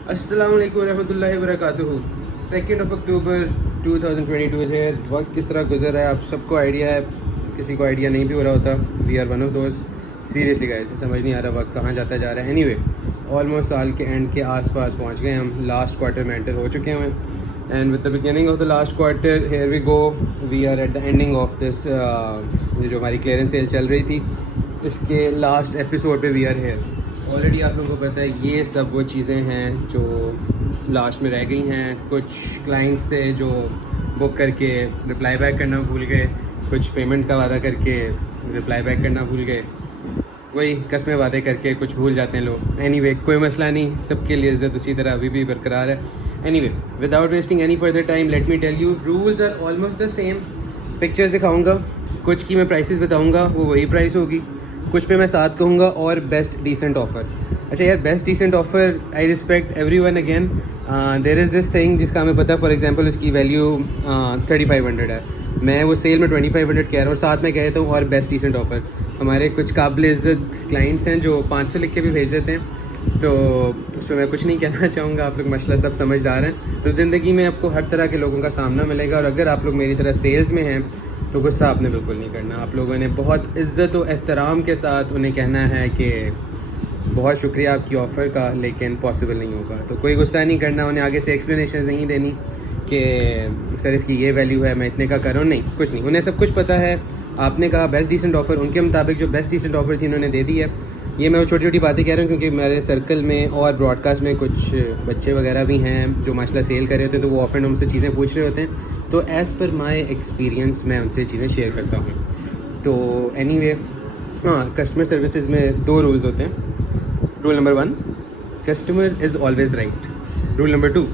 अस्सलाम वालेकुम रहमतुल्लाहि व बरकातुहू। 2 अक्टूबर 2022 है। वक्त किस तरह गुजर रहा है आप सबको आइडिया है, किसी को आइडिया नहीं भी हो रहा होता। We are one of those. Seriously guys, समझ नहीं आ रहा वक्त कहाँ जाता जा रहा है। एनीवे, ऑलमोस्ट साल के एंड के आसपास पहुँच गए हम। लास्ट क्वार्टर में एंटर हो चुके हैं and with the beginning of the last quarter here we go. We are at the ending of this, ये जो हमारी क्लियरेंस सेल चल रही थी, इसके लास्ट एपिसोड पे वी आर हेयर। ऑलरेडी आप लोगों को पता है ये सब वो चीज़ें हैं जो लास्ट में रह गई हैं। कुछ क्लाइंट्स थे जो बुक करके रिप्लाई बैक करना भूल गए, कुछ पेमेंट का वादा करके रिप्लाई बैक करना भूल गए। वही कस्में वादे करके कुछ भूल जाते हैं लोग। एनीवे, कोई मसला नहीं, सबके लिए इज्जत उसी तरह अभी भी बरकरार है। Anyway, without wasting any further time, let me tell you, rules are almost the same. Pictures दिखाऊंगा, कुछ की मैं प्राइसेस बताऊंगा, वो वही प्राइस होगी। कुछ पे मैं साथ कहूँगा और बेस्ट डिसेंट ऑफ़र। अच्छा यार, best decent offer, I respect everyone again. There is this thing जिसका हमें पता है, फॉर एग्जांपल उसकी वैल्यू 3500 है, मैं वो सेल में 2500 कह रहा हूँ, साथ में कहता हूँ और बेस्ट डिसेंट ऑफ़र। हमारे कुछ काबिल इज़्ज़त क्लाइंट्स हैं जो 500 लिख के भी भेज देते हैं, तो उस पर मैं कुछ नहीं कहना चाहूँगा। आप लोग मसला सब समझदार हैं। तो ज़िंदगी में आपको हर तरह के लोगों का सामना मिलेगा, और अगर आप लोग मेरी तरह सेल्स में हैं तो गुस्सा आपने बिल्कुल नहीं करना। आप लोगों ने बहुत इज़्ज़त और एहतराम के साथ उन्हें कहना है कि बहुत शुक्रिया आपकी ऑफ़र का, लेकिन पॉसिबल नहीं होगा। तो कोई गुस्सा नहीं करना, उन्हें आगे से एक्सप्लेनेशन नहीं देनी कि सर इसकी ये वैल्यू है, मैं इतने का कर रहा हूँ। नहीं, कुछ नहीं, उन्हें सब कुछ पता है। आपने कहा बेस्ट डिसेंट ऑफ़र, उनके मुताबिक जो बेस्ट डिसेंट ऑफ़र थी उन्होंने दे दी है। ये मैं वो छोटी छोटी बातें कह रहा हूँ क्योंकि मेरे सर्कल में और ब्रॉडकास्ट में कुछ बच्चे वगैरह भी हैं जो माशाल्लाह सेल कर रहे होते हैं, तो वो ऑफ एंड हमसे चीज़ें पूछ रहे होते हैं। तो एज़ पर माई एक्सपीरियंस मैं उनसे चीज़ें शेयर करता हूँ। तो एनीवे, हाँ, कस्टमर सर्विसेज में 2 रूल्स होते हैं। Rule number 1, customer is always right. Rule number 2,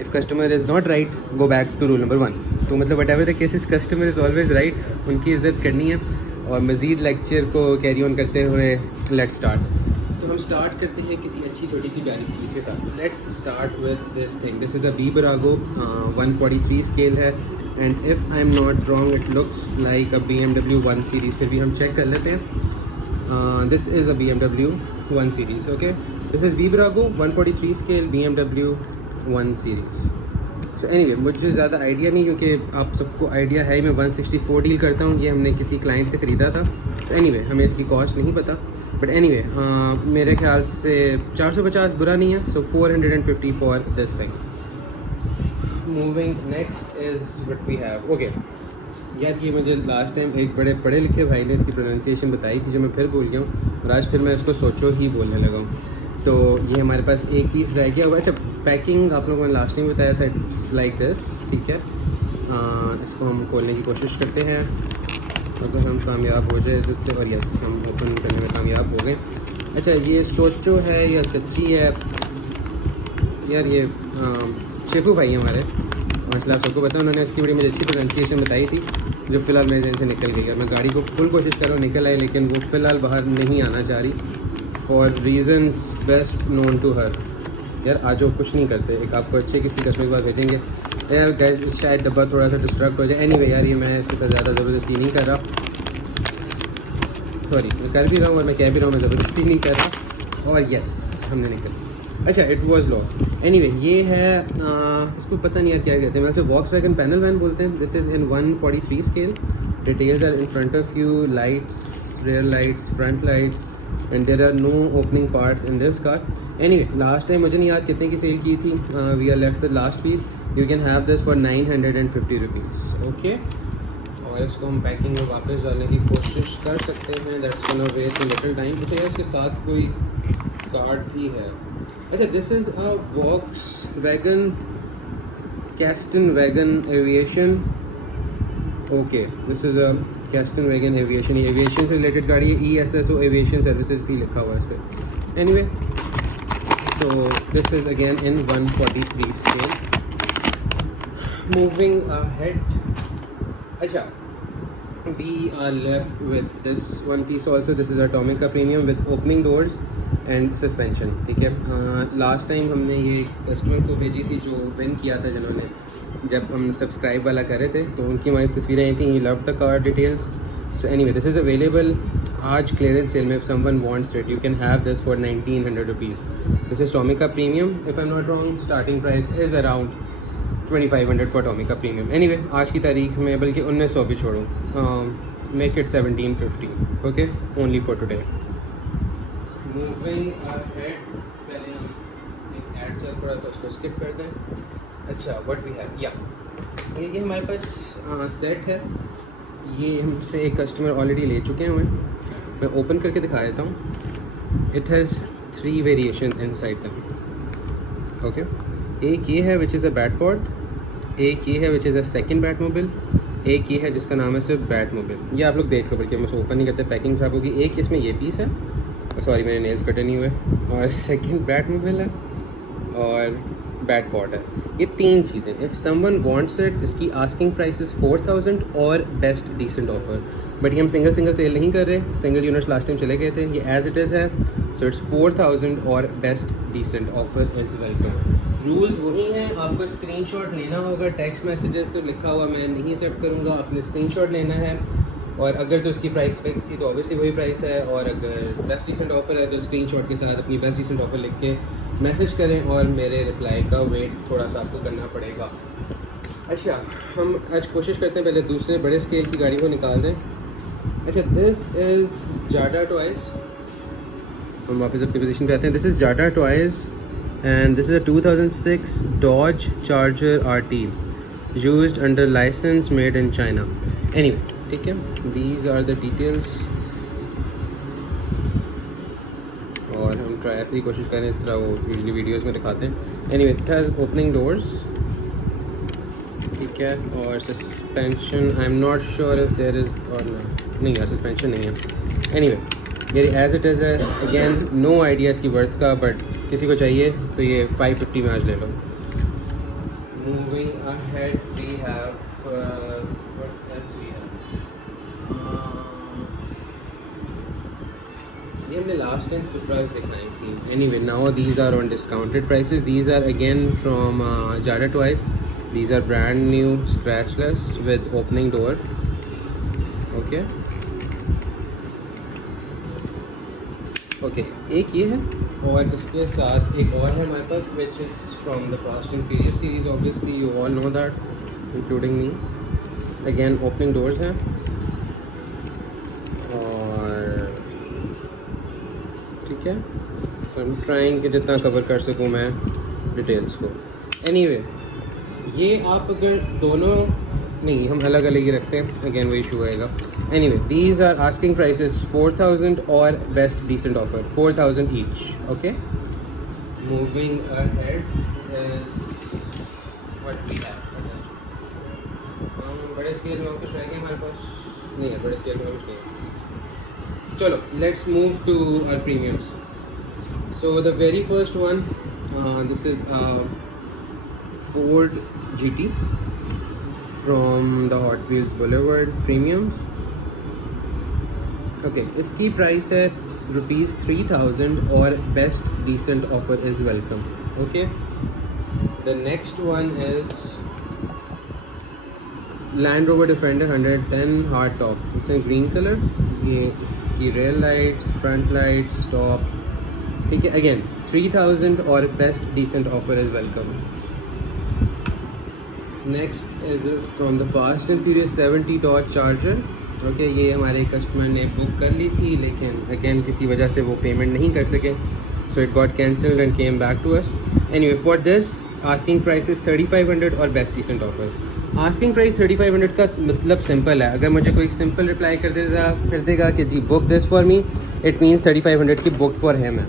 if customer is not right, go back to rule number 1। तो मतलब whatever the cases, customer is always right, उनकी इज़्ज़त करनी है। और मज़ीद लेक्चर को कैरी ऑन करते हुए लेट्स स्टार्ट। तो हम स्टार्ट करते हैं किसी अच्छी छोटी सी प्यारी चीज़ के साथ। Let's start with this thing. This is a Birago 143 scale है, and if I am not wrong it looks like a BMW 1 series. फिर भी हम चेक कर लेते हैं। This is a BMW 1 series. Okay, this is Birago 143 scale BMW 1 series. तो anyway, मुझे ज़्यादा आइडिया नहीं, क्योंकि आप सबको आइडिया है मैं 164 डील करता हूँ। ये हमने किसी क्लाइंट से ख़रीदा था। तो एनीवे, हमें इसकी कॉस्ट नहीं पता, बट एनीवे मेरे ख्याल से 450 बुरा नहीं है। So 450 for this thing. Moving next is what we have. Okay यार, ये मुझे लास्ट टाइम एक बड़े पढ़े लिखे भाई ने इसकी प्रोनाउंसिएशन बताई थी, जो मैं फिर भूल गया हूँ, और आज फिर मैं इसको सोचो ही बोलने लगा हूँ। तो ये हमारे पास एक पीस रह गया होगा। अच्छा, पैकिंग आप लोगों ने लास्ट टाइम बताया था, इट्स लाइक दिस, ठीक है। इसको हम खोलने की कोशिश करते हैं, अगर हम कामयाब हो जाए इससे, और यस, हम ओपन करने में कामयाब हो गए। अच्छा, ये सोचो है या सच्ची है यार? ये शेखू भाई हमारे, मतलब सबको पता है, उन्होंने इसकी बड़ी मुझे अच्छी प्रोनाउंसिएशन बताई थी, जो फ़िलहाल मेरे जहन से निकल गई। और मैं गाड़ी को फुल कोशिश कर रहा हूँ निकल आए, लेकिन वो फ़िलहाल बाहर नहीं आना चाह रही, for reasons best known to her. यार आज वो कुछ नहीं करते, एक आपको अच्छे किसी कस्टमर के पास भेजेंगे यार, गैस शायद डब्बा थोड़ा सा डिस्ट्रक्ट हो जाए। एनीवे यार, ये मैं इसके साथ ज़्यादा ज़बरदस्ती नहीं कर रहा, सॉरी, मैं कर भी रहा हूँ और मैं कह भी रहा हूँ, मैं ज़बरदस्ती नहीं कर रहा। और यस, हमने निकल। अच्छा, इट वाज लॉ। एनीवे, ये है इसको पता नहीं यार क्या कहते हैं, वैसे वॉक्सवैगन पैनल वैन बोलते हैं। This is in 143 scale. Details are in front of you, lights, rear lights, front lights, and there are no opening parts in this car. Anyway, last time मुझे नहीं याद कितने की सेल की थी। We are left with last piece. You can have this for 950 rupees. Okay, और इसको हम पैकिंग में वापस डालने की कोशिश कर सकते हैं। That's gonna waste a little time. अच्छा, इसके साथ कोई कार्ड भी है। अच्छा, this is a Volkswagen Kasten wagon aviation. Okay, this is a Kasten wagon aviation. ये एविएशन से रिलेटेड गाड़ी है। ESSO एविएशन सर्विसेज भी लिखा हुआ है इस पर। Anyway, so this is again in 143 scale. Moving ahead. अच्छा, we are left with this one piece also. This is Atomica Premium with opening doors and suspension, ठीक है। लास्ट टाइम हमने ये कस्टमर को भेजी थी जो विन किया था, जिन्होंने जब हम सब्सक्राइब वाला कर रहे थे, तो उनकी हमारी तस्वीरें आई थी। He love the car details. So anyway, this is available. आज क्लियरेंस सेल में, if someone wants it, you can have this for 1900 rupees. This is Tomica premium. If I am not wrong, starting price is around 2500 for Tomica premium. Anyway, आज की तारीख में बल्कि 1900 भी छोड़ो, make it 1750. Okay, only for today. Moving ahead, पहले हम एक ऐड चल पड़ा तो उसको स्किप कर दें. अच्छा, व्हाट वी हैव, या ये हमारे पास सेट है. ये हमसे एक कस्टमर ऑलरेडी ले चुके हैं. मैं ओपन करके दिखा देता हूँ. It has 3 variation inside them. Okay, एक ये है which is a bat pod, एक ये है which is a second bat mobile, एक ये है जिसका नाम है सिर्फ बैट मोबाइल. ये आप लोग देख लो, बल्कि हम उसको ओपन नहीं करते, पैकिंग खराब होगी. एक इसमें ये पीस है, सॉरी मेरे नेल्स कटे नहीं हुए, और सेकंड बैट मोबाइल है और बैट पॉड है. ये 3 चीज़ें. इफ़ समवन वांट्स इट, इसकी आस्किंग प्राइस इज़ 4000 और बेस्ट डिसेंट ऑफर. बट ये हम सिंगल सेल नहीं कर रहे, सिंगल यूनिट्स लास्ट टाइम चले गए थे. ये एज इट इज़ है. सो इट्स 4000 और best decent offer is welcome. Rules वही हैं, आपको स्क्रीनशॉट लेना होगा. टेक्स्ट मैसेजेस से लिखा हुआ मैं नहीं एक्सेप्ट करूँगा, आपने स्क्रीनशॉट लेना है. और अगर तो उसकी प्राइस फिक्स थी तो ऑब्वियसली वही प्राइस है, और अगर बेस्ट डिसेंट ऑफर है तो स्क्रीनशॉट के साथ अपनी बेस्ट डिसेंट ऑफर लिख के मैसेज करें, और मेरे रिप्लाई का वेट थोड़ा सा आपको करना पड़ेगा. अच्छा, हम आज कोशिश करते हैं पहले दूसरे बड़े स्केल की गाड़ी को निकाल दें. अच्छा, दिस इज़ जाडा टॉयज़. हम वापस अपनी पोजीशन पे आते हैं. This is Jada toys and this is a 2006 Dodge Charger RT used under license made in China. Anyway, ठीक है, these are the details. और हम ट्राई ऐसे ही कोशिश करें इस तरह वो यूजली वीडियोस में दिखाते हैं. Anyway, it has opening doors, ठीक है, और suspension I am not sure if there is और नहीं यार, सस्पेंशन नहीं है. Anyway, ये एज इट इज़ है. अगेन नो आइडिया इसकी वर्थ का, बट किसी को चाहिए तो ये 550 में आज ले लो. मूविंग अहेड वी हैव ये हमने लास्ट टाइम सुप्राइज दिखाई थी. Anyway, now these are on discounted prices. These are again from Jada toys. These are brand new, scratchless with opening door. Okay okay, एक ये है, और इसके साथ एक और है हमारे पास which is from the fast and furious series. Obviously you all know that, including me. Again opening doors हैं, और ठीक है. सो आई एम ट्राइंग कि जितना कवर कर सकूँ मैं डिटेल्स को. एनीवे, ये आप अगर दोनों नहीं, हम अलग अलग ही रखते हैं, अगेन वही इशू आएगा. Anyway, these are asking prices 4000 और best decent offer 4000 each. Okay, moving ahead is what we have. बड़े स्केल में कुछ रहेगा हमारे पास नहीं है, बड़े स्केल में कुछ नहीं है. चलो, let's move to our premiums. So the very first one, this is Ford GT from the Hot Wheels Boulevard Premiums. Okay, इसकी प्राइस है ₹3000 और best decent offer is welcome. Okay, the next one is land rover defender 110 hard top. It's in green colour. ये इसकी rail lights, front lights, top, ठीक है. Again 3000 और best decent offer is welcome. Next is from the fast and furious 70 Dodge Charger. Okay, ये हमारे customer ने book कर ली थी, लेकिन अगेन किसी वजह से वो पेमेंट नहीं कर सके, so it got cancelled and came back to us. Anyway, for this asking price is 3500 और best decent offer. Asking price 3500 का मतलब सिंपल है. अगर मुझे कोई सिंपल रिप्लाई कर देगा कि जी book this for me, it means 3500 की बुक फॉर हिम है.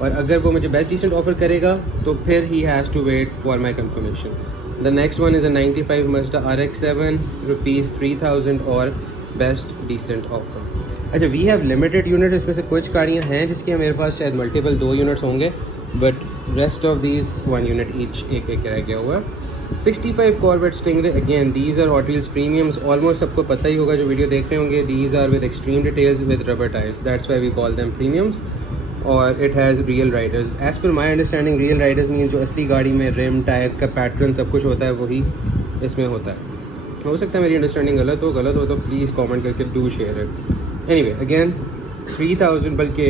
और अगर वो मुझे बेस्ट डिसेंट ऑफर करेगा तो फिर ही has to wait for my confirmation. The next one is a 95 Mazda RX-7, ₹3000 और बेस्ट डिसेंट ऑफर. अच्छा, वी हैव लिमिटेड यूनिट्स. इसमें से कुछ गाड़ियाँ हैं जिसकी मेरे पास शायद मल्टीपल 2 यूनिट्स होंगे, but rest of these 1 unit each, एक एक रह गया हुआ. 65 Corvette Stingray. Again these are hot wheels premiums. Almost सबको पता ही होगा जो वीडियो देख रहे होंगे. These are with extreme details with rubber tyres, that's why we call them premiums. और it has real Riders. As per my understanding real Riders mean जो असली गाड़ी में रिम, टायर का पैटर्न सब कुछ होता है वही इसमें होता है. हो सकता है मेरी अंडरस्टैंडिंग गलत हो तो प्लीज़ कमेंट करके do share it. Anyway, again 3000 बल्कि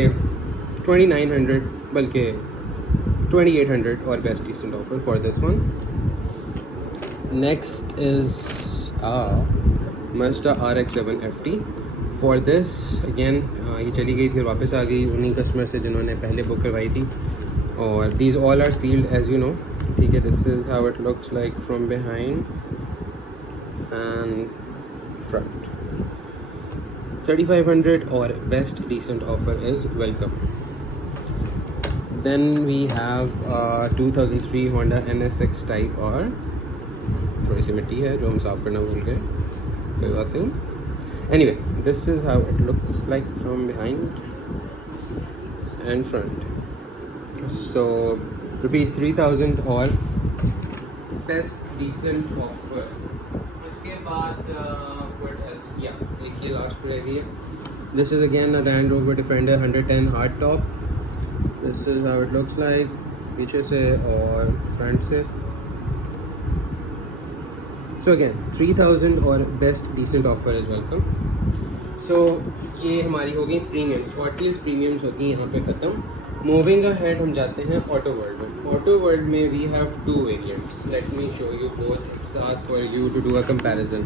2900 बल्कि 2800 और best decent offer for this one. Next is Mazda RX-7 FT. For this again ये चली गई थी और वापस आ गई उन्हीं कस्टमर से जिन्होंने पहले बुक करवाई थी. और these all are sealed as you know. ठीक है, this is how it looks like from behind and front. 3500 और best decent offer is welcome. Then we have 2003 Honda NSX type और थोड़ी सी मिट्टी है जो हम साफ़ करना भूल गए, कोई बात नहीं. Anyway, this is how it looks like from behind and front. So rupees 3000 और best decent offer. उसके बाद what else? Yeah, एक ये last रह गई है. This is again a Land Rover Defender 110 hard top. This is how it looks like पीछे से और front से. So again 3000 और best decent offer is welcome. So ये हमारी हो गई प्रीमियम. हॉट व्हील्स प्रीमियम्स होती हैं यहाँ पे ख़त्म. मूविंग अहेड हम जाते हैं ऑटो वर्ल्ड में. ऑटो वर्ल्ड में we have 2 variants. Let me show you both एक साथ for you to do a comparison.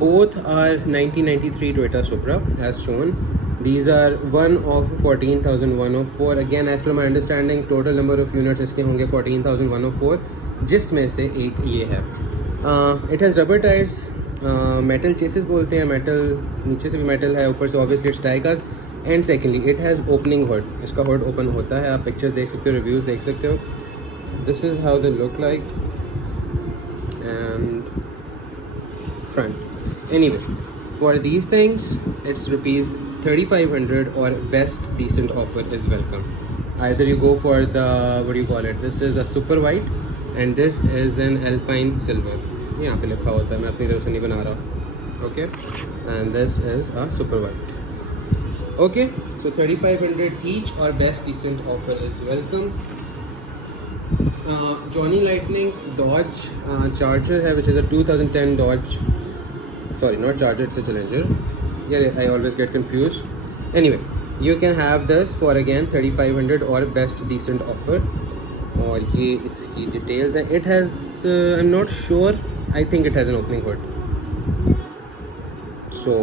Both are 1993 Toyota Supra as shown. These are one of 14,104. Again as per my understanding total number of units इसके होंगे 14,104 जिसमें से एक ये है. It has rubber tyres. Metal chases बोलते हैं. Metal नीचे से भी मेटल है, ऊपर से obviously it's diecast. And secondly it has opening hood. इसका हुड ओपन होता है. आप पिक्चर्स देख सकते हो, रिव्यूज़ देख सकते हो. This is how they look like and front. Anyway for these things it's rupees 3500 और best decent offer is welcome. Either you go for the what do you call it? This is a super white and this is an Alpine silver. यहाँ पे लिखा होता है, मैं अपनी तरफ से नहीं बना रहा. Okay, and this is a super white. Okay, so 3500 each or best decent offer is welcome. Johnny Lightning Dodge Charger है, which is a 2010 Dodge. Sorry, not Charger, it's a Challenger. Yeah, I always get confused. Anyway. You can have this for again 3500 और best decent offer. और ये इसकी details हैं. It has I'm not sure. I think it has an opening hood. So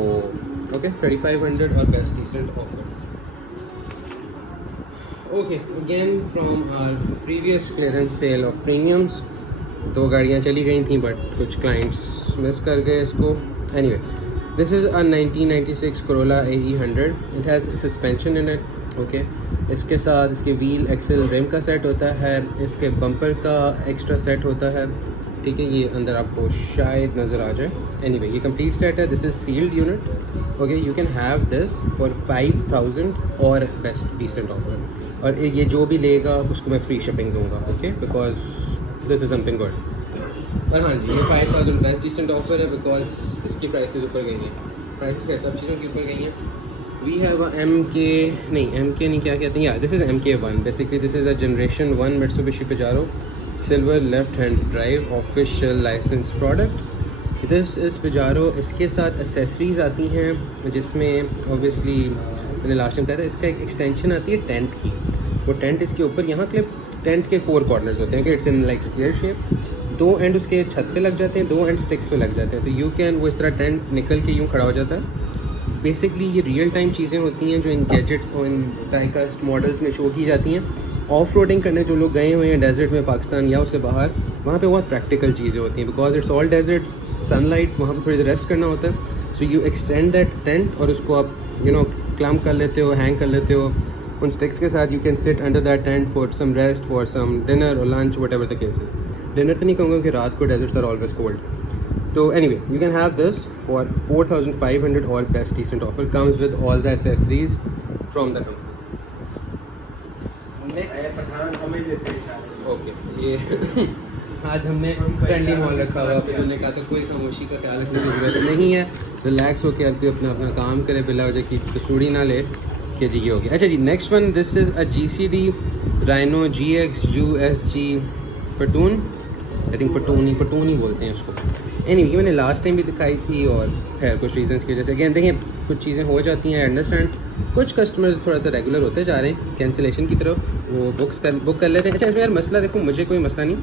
okay, 3500 और best decent offer. Okay, again from our previous clearance sale of premiums. 2 गाड़ियाँ चली गई थी but कुछ clients मिस कर गए इसको. Anyway. This is a 1996 Corolla AE 100. It has suspension in it. Okay. इसके साथ इसके व्हील एक्सेल रिम का सेट होता है. इसके बम्पर का एक्स्ट्रा सेट होता है. ठीक है, ये अंदर आपको शायद नज़र आ जाए. Anyway, ये कंप्लीट सेट है. This is sealed unit. Okay, you can have this for 5000 और बेस्ट डिसेंट ऑफर. और ये जो भी लेगा उसको मैं फ्री शिपिंग दूंगा. Okay, because this is something good. पर हाँ जी, ये 5000 बेस्ट डिसेंट ऑफर है बिकॉज इसकी प्राइसेस ऊपर गई हैं. प्राइसेस क्या सब चीज़ों की ऊपर गई हैं. वी हैव MK नहीं क्या कहते हैं. This is MK1. Basically this is a generation 1 Mitsubishi Pajero silver left hand drive official license product. This is Pajero. इसके साथ एसेसरीज़ आती हैं जिसमें ऑब्वियसली मैंने लास्ट टाइम बताया था. इसका एक एक्सटेंशन आती है टेंट की. वो टेंट इसके ऊपर यहाँ क्लिप टेंट के 4 कॉर्नर्स होते हैं कि it's in like square shape. 2 and उसके छत पे लग जाते हैं, 2 एंड स्टिक्स पे लग जाते हैं. तो यू कैन वो इस तरह टेंट निकल के यूँ खड़ा हो जाता है. बेसिकली ये रियल टाइम चीज़ें होती हैं जो इन गैजेट्स और इन डाइकास्ट मॉडल्स में शो की जाती हैं. ऑफ रोडिंग करने जो लोग गए हुए हैं डेजर्ट में पाकिस्तान या उससे बाहर, वहाँ पे बहुत प्रैक्टिकल चीज़ें होती हैं because it's all desert, sunlight, वहाँ पे थोड़ी देर रेस्ट करना होता है. So you extend that tent और उसको आप क्लैम्प कर लेते हो, हैंग कर लेते हो उन स्टिक्स के साथ. You can sit under that tent for some rest, for some dinner और lunch, whatever the cases. Dinner तो नहीं कहूँगा कि रात को डेजर्ट्स आर ऑलवेज कोल्ड. तो anyway you can have this for 4500 और best decent offer. Comes with all the accessories from the company. Okay, ये आज हमने फ्रेंडली माहौल रखा हुआ. फिर उन्होंने कहा था कोई खामोशी का ख्याल रखने की जरूरत नहीं है, रिलैक्स होकर हर कोई अपना अपना काम करे, बिला वजह की कसूड़ी ना ले कि जी ये हो गया. अच्छा जी, next one this is a GCD Rhino GX USG pontoon. I think pontoon ही बोलते हैं उसको. एनीवे ये मैंने लास्ट टाइम भी दिखाई थी और खैर कुछ रीजंस की वजह से अगेन देखें कुछ चीज़ें हो जाती हैं, आई अंडरस्टैंड। कुछ कस्टमर्स थोड़ा सा रेगुलर होते जा रहे हैं कैंसिलेशन की तरफ, वो बुक कर लेते हैं। अच्छा इसमें यार मसला देखो, मुझे कोई मसला नहीं,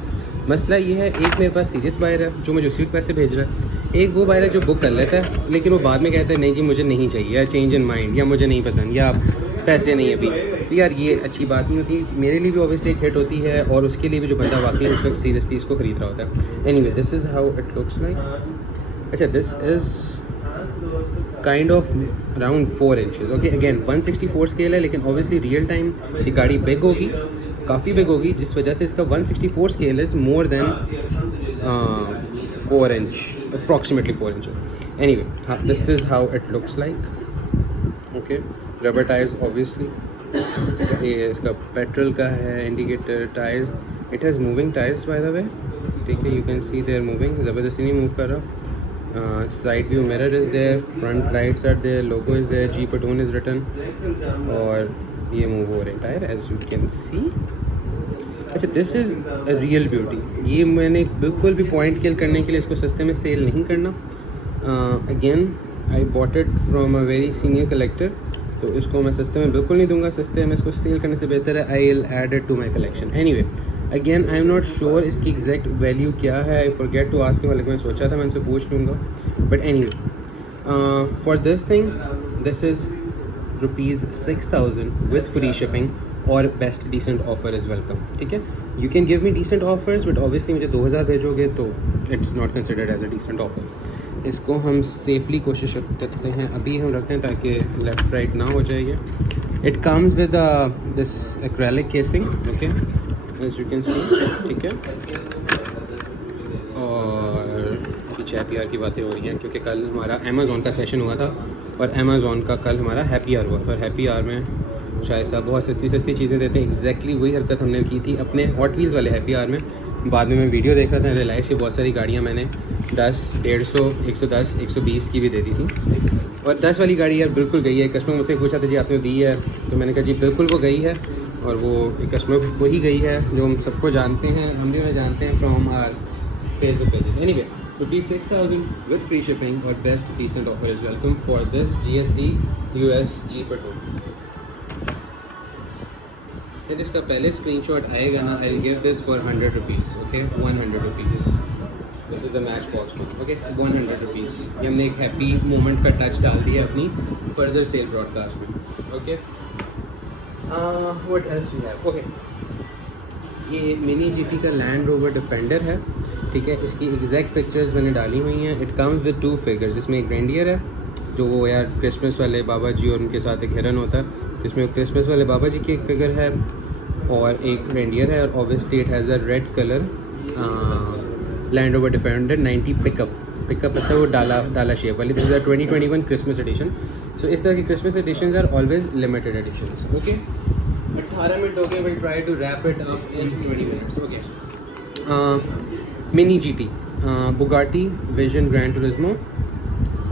मसला ये है एक मेरे पास सीरियस बायर है जो मुझे उसी वक्त पैसे भेज रहा है, एक वो बायर है जो बुक कर लेता है लेकिन वो बाद में कहता है नहीं जी मुझे नहीं चाहिए, या चेंज इन माइंड, या मुझे नहीं पसंद, या पैसे नहीं अभी। तो यार ये अच्छी बात नहीं होती, मेरे लिए भी ऑब्वियसली एक हिट होती है और उसके लिए भी जो बंदा वाकई उस वक्त सीरियसली इसको ख़रीद रहा होता है। Anyway this is how it looks like. अच्छा this is kind of around 4 inches. Okay again 164 scale है लेकिन ऑब्वियसली रियल टाइम ये गाड़ी बिग होगी, काफ़ी बिग होगी, जिस वजह से इसका 164 scale is more than 4 inch, approximately 4 inch. Anyway this is how it looks like. Okay rubber tyres obviously, ये इसका पेट्रोल का है, indicator tyres, it has moving tyres by the way, ठीक है, you can see they are moving, ज़बरदस्ती नहीं move कर रहा। Side view mirror is there, front lights are there, logo is there, G pontoon is written, और ये move हो रहे tyre as you can see. अच्छा this is a real beauty, ये मैंने बिल्कुल भी पॉइंट किल करने के लिए इसको सस्ते में सेल नहीं करना। Again I bought it from a very senior collector, तो इसको मैं सस्ते में बिल्कुल नहीं दूंगा, सस्ते में इसको सेल करने से बेहतर है I will add it to my collection. Anyway again I am not sure इसकी एग्जैक्ट वैल्यू क्या है, आई फॉरगेट टू आस्क वाले, मैं सोचा था मैं उनसे पूछ लूँगा, but anyway for this thing this is ₹6,000 with free shipping और best decent offer is welcome, ठीक है। You can give me decent offers but obviously मुझे 2000 भेजोगे तो it's not considered as a decent offer. इसको हम सेफली कोशिश करते हैं अभी हम रखें ताकि लेफ़्ट राइट ना हो जाएगा। It comes with this acrylic casing, okay as you can see, ठीक है। और पीछे हैप्पी आवर की बातें हो रही हैं क्योंकि कल हमारा अमेज़ॉन का सेशन हुआ था और अमेज़ॉन का कल हमारा हैप्पी आवर हुआ, और हैप्पी आवर में शायद साहब बहुत सस्ती चीज़ें देते हैं। एग्जैक्टली वही हरकत हमने की थी अपने हॉट व्हील्स वाले हैप्पी आवर में। बाद में मैं वीडियो देख रहा था, रियलाइज़ से बहुत सारी गाड़ियाँ मैंने 10, 150, 110, 120 की भी दे दी थी, और 10 वाली गाड़ी यार बिल्कुल गई है। कस्टमर मुझसे पूछा था जी आपने दी है, तो मैंने कहा जी बिल्कुल वो गई है, और वो एक कस्टमर को ही गई है जो हम सबको जानते हैं, हम भी उन्हें जानते हैं from our Facebook pages. Anyway ₹6,000 with free shipping or best decent offer is welcome for this GST US G petrol. फिर इसका पहले स्क्रीनशॉट आएगा ना, I will give this for ₹100, okay 100 rupees. This is a match box में, okay 100 rupees. ये हमने एक happy moment का टच डाल दिया अपनी फर्दर सेल ब्रॉडकास्ट में, okay. What else we have, okay ये मिनी जीटी का लैंड रोवर डिफेंडर है, ठीक है। इसकी एग्जैक्ट पिक्चर्स मैंने डाली हुई हैं। इट कम्स विद 2 फिगर्स, इसमें एक रेंडियर है जो वो यार क्रिसमस वाले बाबा जी और उनके साथ एक हिरन होता है, तो इसमें क्रिसमस वाले बाबा जी की एक फिगर है और एक रेंडियर है, और obviously it has a red colour Land rover Defender 90 pickup मतलब वो डाला शेप वाली। This is a 2021 Christmas edition. So इस तरह की Christmas editions are always limited editions, okay. 18 minute हो गए, will try to wrap it up in 20 minutes, okay. Mini GT Bugatti Vision Gran Turismo,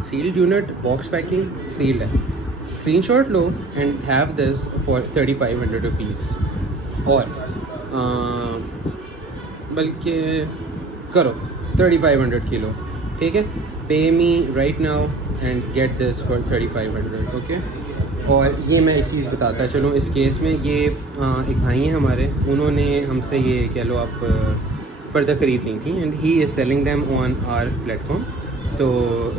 sealed unit, box packing, sealed है। Screenshot लो and have this for 3500 rupees, और बल्कि करो 3500 kilo, ठीक है। Pay me right now and get this for 3500, okay. और ये मैं एक चीज़ बताता चलो इस केस में, ये एक भाई हैं हमारे, उन्होंने हमसे ये कह लो आप फर्दर ख़रीद ली थी, and he is selling them on our platform. तो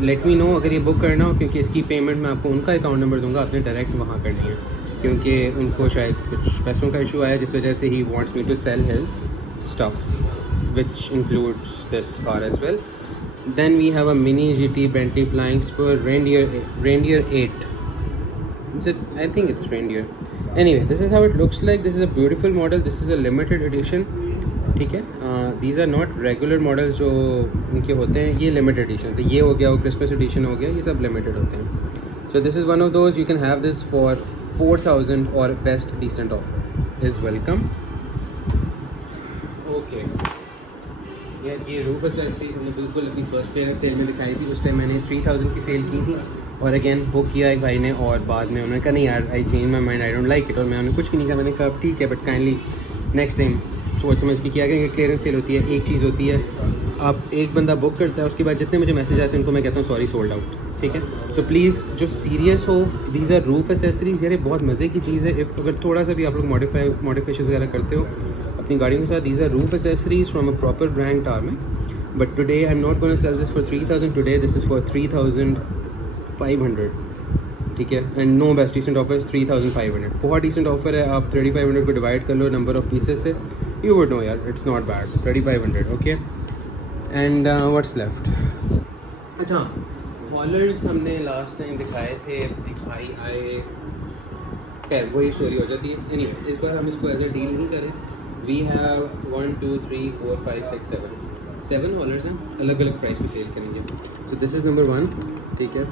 लेट मी नो अगर ये बुक करना हो, क्योंकि इसकी पेमेंट मैं आपको उनका अकाउंट नंबर दूंगा, आपने डायरेक्ट वहाँ करनी है, क्योंकि उनको शायद कुछ पैसों का इशू आया जिस वजह से he wants me to sell his stuff which includes this car as well. Then we have a mini GT Bentley flying spur reindeer 8, I think it's reindeer. Anyway, this is how it looks like. This is a beautiful model. This is a limited edition, ठीक है। these are not regular models जो उनके होते हैं, ये limited edition। तो ये हो गया, वो Christmas edition हो गया, ये सब limited होते हैं। So this is one of those, you can have this for 4,000 or best decent offer is welcome. Okay. यार ये रूफ एक्सेसरीज हमने बिल्कुल अपनी फर्स्ट क्लियरेंस सेल में दिखाई थी, उस टाइम मैंने 3000 की सेल की थी, और अगेन बुक किया एक भाई ने, और बाद में उन्होंने कहा नहीं यार I change my mind, I don't like it, और मैंने कुछ भी नहीं कहा, मैंने कहा ठीक है बट काइंडली नेक्स्ट टाइम सोच समझ के किया गया। क्लियरेंस सेल होती है, एक चीज़ होती है आप एक बंदा बुक करता है, उसके बाद जितने मुझे मैसेज आते हैं उनको मैं कहता हूँ सॉरी सोल्ड आउट, ठीक है। तो प्लीज़ जो सीरियस हो, दीज आर रूफ एसेसरीज, यार बहुत मज़े की चीज़ है। इफ़ अगर थोड़ा सा भी आप लोग मॉडिफिकेशन वगैरह करते हो अपनी गाड़ियों के साथ, these are roof accessories from a proper brand Tarmac. But today I am not gonna sell this for 3000, today this is for 3500, ठीक है। And no best decent offer 3500, बहुत डिसेंट ऑफर है। आप 3500 को डिवाइड कर लो नंबर ऑफ पीसेस से, you would know यार it's not bad. 3500, okay. And what's left, अच्छा हॉलर्स हमने लास्ट टाइम दिखाए थे, दिखाई आए, खैर वही स्टोरी हो जाती है। एनीवे, इस बार हम इसको एज ए डील नहीं करें। वी हैव 1 2 3 4 5 6 7 हॉलर्स हैं, अलग अलग प्राइस पे सेल करेंगे। सो दिस इज़ नंबर 1, ठीक है।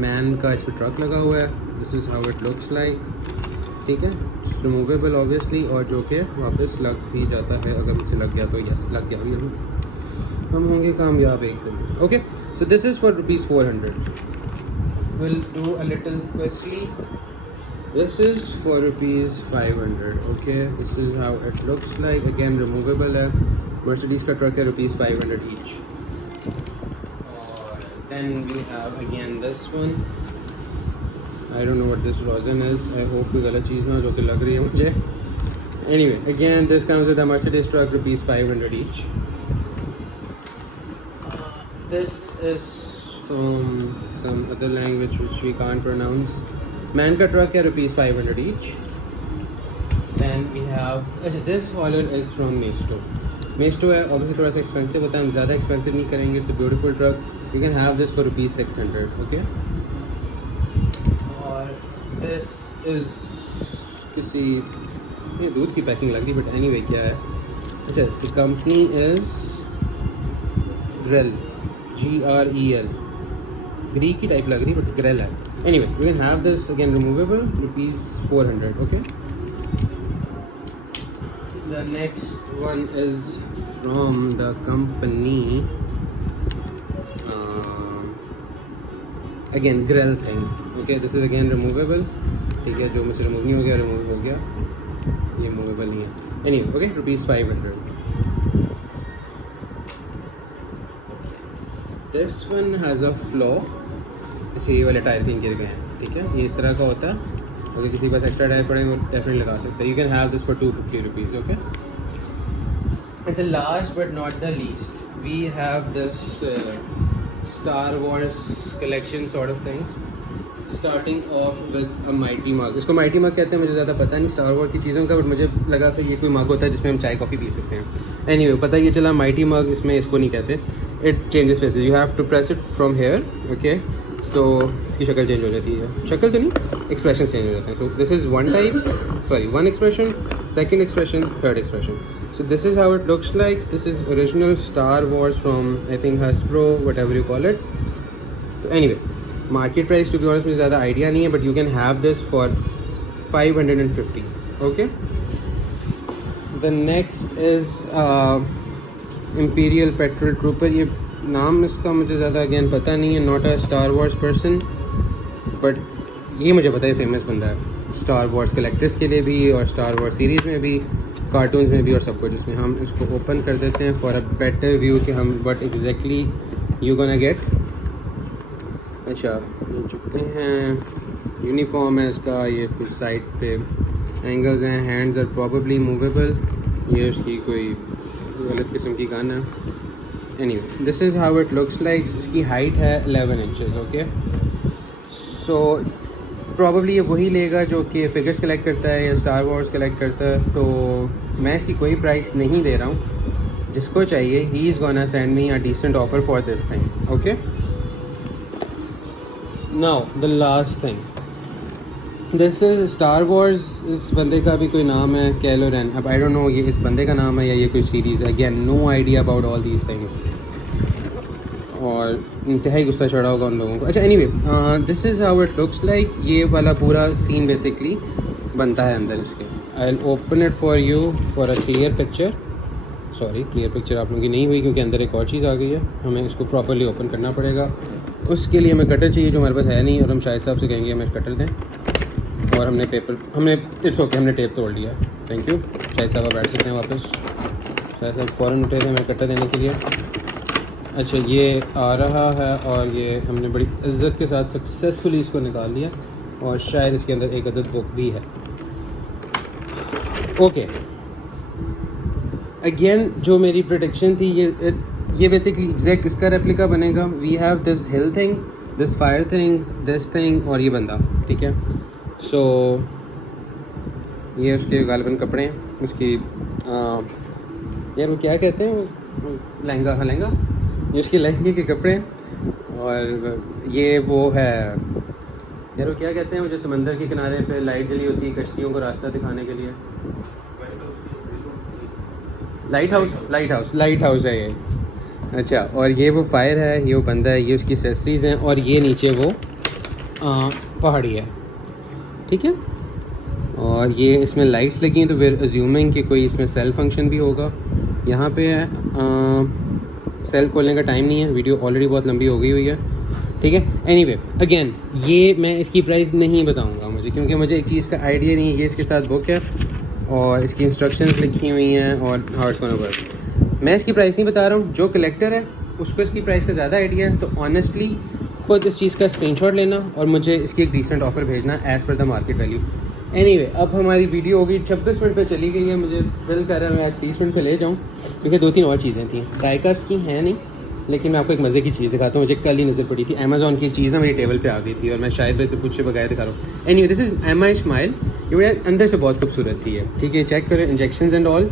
मैन का इस पर ट्रक लगा हुआ है, this is how it looks like, ठीक है। रिमूवेबल ऑब्वियसली, और जो कि वापस लग भी जाता है, अगर मुझसे लग गया तो यस लग गया, भी हम होंगे कामयाब एक दिन, okay. So this is for ₹400, will do a little quickly. This is for ₹500, okay. This is how it looks like. Again, removable है, Mercedes का ट्रक है, ₹500 each. Then we have again this one. I don't know what this rosin is. I hope कोई गलत चीज़ ना जो कि लग रही है मुझे. Anyway, again this comes with a Mercedes truck, ₹500 each. This is from some other language which we can't pronounce. Man का ट्रक है, ₹500 each. Then we have, अच्छा this hauler is from Mesto. Mesto है, obviously थोड़ा सा expensive होता है, हम ज़्यादा एक्सपेंसिव नहीं करेंगे। It's a beautiful truck, you can have this for ₹600, okay. और दिस इज़ किसी, ये दूध की पैकिंग लग रही, बट एनीवे क्या है, अच्छा the company is Grel, GREL, Greek की टाइप लग रही बट ग्रेल है। Anyway, you can have this again removable, ₹400, okay. The next one is from the company, again Grell thing, okay. This is again removable, ठीक है, जो मुझसे remove नहीं हो गया रिमूव हो गया, ये मूवेबल नहीं है। Anyway, okay, ₹500. This one has a flaw, जैसे ये वाले टायर कहीं गिर गए हैं, ठीक है, ये इस तरह का होता है। अगर किसी के पास एक्स्ट्रा टायर पड़े वो डेफिनेटली लगा सकते हैं। You can have this for ₹250, okay. And last but not the least, we have this Star Wars collection sort of things, starting off with a mighty mug. इसको माइटी मग कहते हैं, मुझे ज़्यादा पता नहीं स्टार वॉर की चीज़ों का, बट मुझे लगा था ये कोई मग होता है जिसमें हम चाय कॉफ़ी पी सकते हैं। एनीवे, पता ये चला माइटी मग, इसमें इसको नहीं कहते। It changes faces, you have to press it from here, okay. So इसकी शक्ल चेंज हो जाती है, शक्ल तो नहीं, एक्सप्रेशन चेंज हो जाते हैं। So this is one expression, second expression, third expression. So this is how it looks like. This is original Star Wars from I think Hasbro, whatever you call it. So anyway, market price to be honest मुझे ज़्यादा idea नहीं है, but you can have this for 550. Okay. The next is Imperial Petrol Trooper. ये नाम इसका मुझे ज़्यादा again पता नहीं है. Not a Star Wars person, but ये मुझे पता है फेमस बंदा है Star Wars कलेक्टर्स के लिए भी और Star Wars सीरीज़ में भी, कार्टून्स में भी और सब कुछ। इसमें हम इसको ओपन कर देते हैं फॉर अ बेटर व्यू कि हम what exactly you gonna get. अच्छा, ये चुके हैं, यूनिफॉर्म है इसका, ये फिर साइड पे एंगल्स हैं, हैंड्स आर प्रॉबेबली मूवेबल, ये उसकी कोई गलत किस्म की गन है। Anyway, this is how it looks like. इसकी हाइट है 11 इंचेस, ओके। सो प्रॉबली ये वही लेगा जो कि फिगर्स कलेक्ट करता है या स्टार वॉर्स कलेक्ट करता है, तो मैं इसकी कोई प्राइस नहीं दे रहा हूँ। जिसको चाहिए he is gonna send me a decent offer for this thing, okay. Now the last thing, this is Star Wars. इस बंदे का भी कोई नाम है, कैलो रेन। अब आई डोंट नो ये इस बंदे का नाम है या ये कोई सीरीज़ है। Again no idea about all these things, और इंतहाई गुस्सा चढ़ा होगा उन लोगों को। अच्छा, anyway, this is how it looks like. ये वाला पूरा सीन बेसिकली बनता है अंदर इसके। I will open it for you for a clear picture. Sorry, clear picture आप लोगों की नहीं हुई क्योंकि अंदर एक और चीज़ आ गई है, हमें इसको प्रॉपरली ओपन करना पड़ेगा। उसके लिए हमें कटर चाहिए जो हमारे पास है नहीं, और हम शाहिद साहब से कहेंगे हमें कटर दें। और हमने इट्स ओके, हमने टेप तोड़ लिया। थैंक यू, शाहिद साहब आप बैठ सकते हैं वापस। शायद फ़ौरन उठे थे मैं कट्टा देने के लिए। अच्छा ये आ रहा है और ये हमने बड़ी इज्जत के साथ सक्सेसफुली इसको निकाल लिया और शायद इसके अंदर एक अदद बुक भी है। ओके अगेन जो मेरी प्रोटेक्शन थी ये बेसिकली एग्जैक्ट इसका रेप्लिका बनेगा। We have this hill thing, this fire thing, this thing और ये बंदा, ठीक है। सो ये उसके गालिबन कपड़े हैं उसकी यार वो क्या कहते हैं वो लहंगा, हाँ लहंगा, ये उसके लहंगे के कपड़े हैं। और ये वो है यार वो क्या कहते हैं वो जो समंदर के किनारे पे लाइट जली होती है कश्तियों को रास्ता दिखाने के लिए, लाइट हाउस है ये। अच्छा और ये वो फायर है, ये वो बंदा है, ये उसकी एक्सेसरीज़ हैं और ये नीचे वो पहाड़ी है, ठीक है। और ये इसमें लाइट्स लगी हैं तो फिर अज्यूमिंग कि कोई इसमें सेल फंक्शन भी होगा। यहाँ पे सेल खोलने का टाइम नहीं है, वीडियो ऑलरेडी बहुत लंबी हो गई हुई है, ठीक है। एनीवे अगेन ये मैं इसकी प्राइस नहीं बताऊँगा मुझे, क्योंकि मुझे एक चीज़ का आइडिया नहीं है। ये इसके साथ बुक है और इसकी इंस्ट्रक्शंस लिखी हुई हैं और हाउ इट्स गोना वर्क। मैं इसकी प्राइस नहीं बता रहा हूँ, जो कलेक्टर है उसको इसकी प्राइस का ज़्यादा आइडिया है। तो ऑनेस्टली खुद इस चीज़ का स्क्रीनशॉट लेना और मुझे इसकी एक डिसेंट ऑफ़र भेजना as per the market value. Anyway अब हमारी वीडियो होगी 26 मिनट पे चली गई है। मुझे दिल कर रहा है मैं आज 30 मिनट पे ले जाऊँ, क्योंकि 2-3 और चीज़ें थी डाइकास्ट की हैं नहीं, लेकिन मैं आपको एक मज़े की चीज़ दिखाता हूँ। मुझे कल ही नज़र पड़ी थी, अमेज़ॉन की चीज़ ना मेरी टेबल पे आ गई थी और मैं शायद वैसे पूछे बगैर दिखा रहा हूँ। Anyway this is MI smile, ये मेरे अंदर से बहुत खूबसूरत थी है, ठीक है। चेक करें इंजेक्शंस एंड ऑल।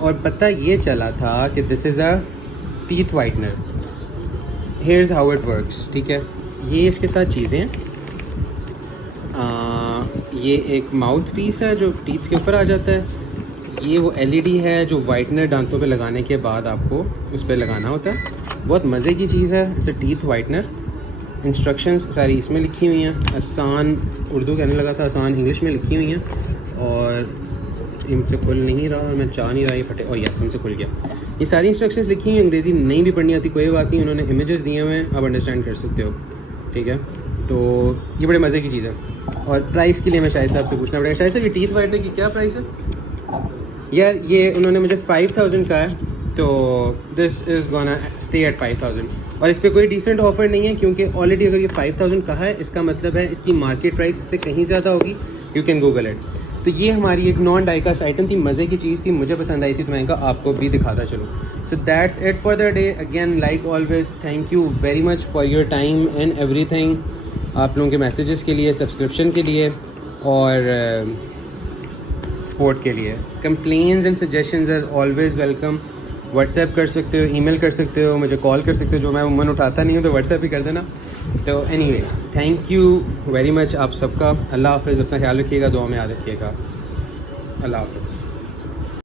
और पता ये चला था कि this is a teeth whitener. Here is how it works, ठीक है। ये इसके साथ चीज़ें हैं, ये एक माउथ पीस है जो टीथ के ऊपर आ जाता है। ये वो LED है जो वाइटनर दांतों पे लगाने के बाद आपको उस पर लगाना होता है। बहुत मज़े की चीज़ है, it's a teeth whitener. Instructions सारी इसमें लिखी हुई हैं, आसान उर्दू कहने लगा था, आसान इंग्लिश में लिखी हुई हैं। और इनसे खुल नहीं रहा और मैं चाह नहीं रहा ये फटे, और यस हमसे खुल गया। ये सारी इंस्ट्रक्शंस लिखी हुई हैं, अंग्रेज़ी नहीं भी पढ़नी आती कोई बात नहीं, उन्होंने इमेजेस दिए हुए हैं, आप अंडरस्टैंड कर सकते हो, ठीक है। तो ये बड़े मज़े की चीज़ है। और प्राइस के लिए मैं शायद साहब से पूछना पड़ेगा, शायद साहब ये टीथ वाइटनर की क्या प्राइस है यार? ये उन्होंने मुझे 5000 का है, तो this is gonna stay at 5000। और इस पर कोई डिसेंट ऑफर नहीं है, क्योंकि ऑलरेडी अगर ये 5000 का है इसका मतलब है इसकी मार्केट प्राइस इससे कहीं ज़्यादा होगी। You can Google it. तो ये हमारी एक नॉन डाइकास्ट आइटम थी, मज़े की चीज़ थी, मुझे पसंद आई थी, तो मैंने कहा आपको भी दिखाता चलो। So that's it for the day. Again like always thank you very much for your time and everything. आप लोगों के मैसेजेस के लिए, सब्सक्रिप्शन के लिए और सपोर्ट के लिए। Complaints and suggestions are always welcome. WhatsApp कर सकते हो, ईमेल कर सकते हो, मुझे कॉल कर सकते हो, जो मैं उम्मन उठाता नहीं हूँ तो व्हाट्सएप ही कर देना। तो anyway thank you very much आप सबका। अल्लाह हाफ़िज़, अपना ख्याल रखिएगा, दुआ में याद रखिएगा। अल्लाह हाफ़िज़।